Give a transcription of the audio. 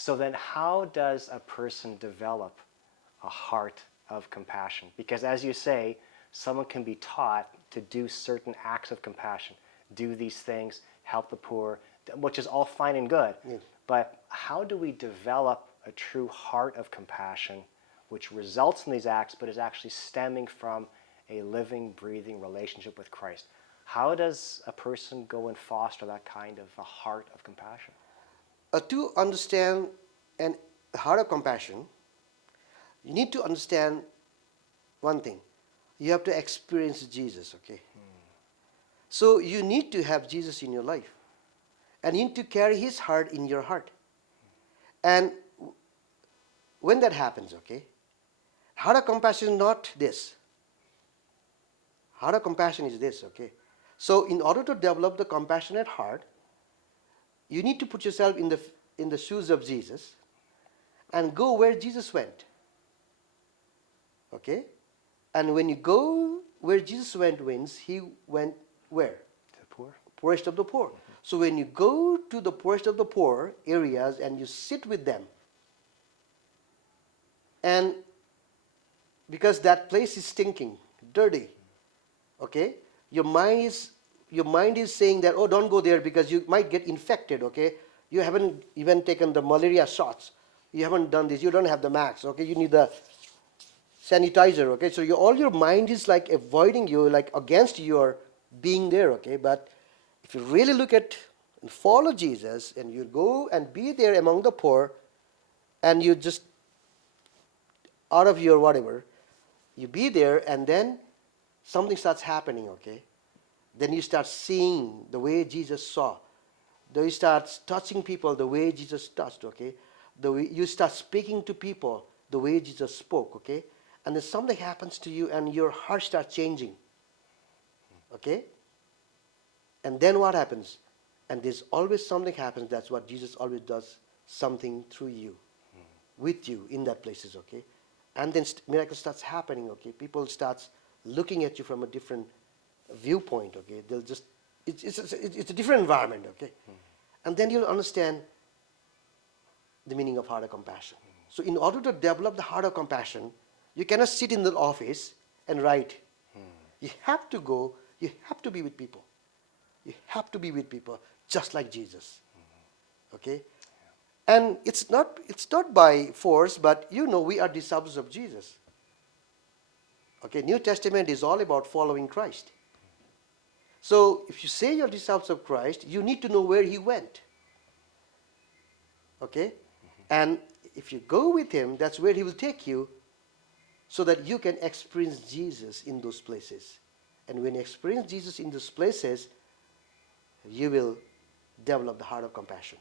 So then how does a person develop a heart of compassion? Because as you say, someone can be taught to do certain acts of compassion, do these things, help the poor, which is all fine and good. Yes. But how do we develop a true heart of compassion which results in these acts but is actually stemming from a living, breathing relationship with Christ? How does a person go and foster that kind of a heart of compassion? To understand a heart of compassion, you need to understand one thing. You have to experience Jesus, okay? So you need to have Jesus in your life. And you need to carry his heart in your heart. And when that happens, okay, heart of compassion is not this. Heart of compassion is this, okay? So in order to develop the compassionate heart, you need to put yourself in the shoes of Jesus and go where Jesus went. Okay? And when you go where Jesus went, he went where? To the poor. Poorest of the poor. So when you go to the poorest of the poor areas and you sit with them, and because that place is stinking, dirty, okay? Your mind is saying that, oh, don't go there because you might get infected, okay? You haven't even taken the malaria shots. You haven't done this. You don't have the mask, okay? You need the sanitizer, okay? So all your mind is like avoiding you, like against your being there, okay? But if you really look at and follow Jesus and you go and be there among the poor and you just out of your whatever, you be there and then something starts happening, okay? Then you start seeing the way Jesus saw. Then you start touching people the way Jesus touched, okay? The way you start speaking to people the way Jesus spoke, okay? And then something happens to you and your heart starts changing, okay? And then what happens? And there's always something happens. That's what Jesus always does, something through you, with you in that places, okay? And then miracle starts happening, okay? People starts looking at you from a different viewpoint, okay? They'll just, it's a different environment, okay? And then you'll understand the meaning of heart of compassion. So in order to develop the heart of compassion, you cannot sit in the office and write. You have to go, you have to be with people. You have to be with people just like Jesus, okay? And it's not by force, but we are disciples of Jesus. Okay, New Testament is all about following Christ. So if you say you're disciples of Christ, you need to know where he went. Okay? And if you go with him, that's where he will take you so that you can experience Jesus in those places. And when you experience Jesus in those places, you will develop the heart of compassion.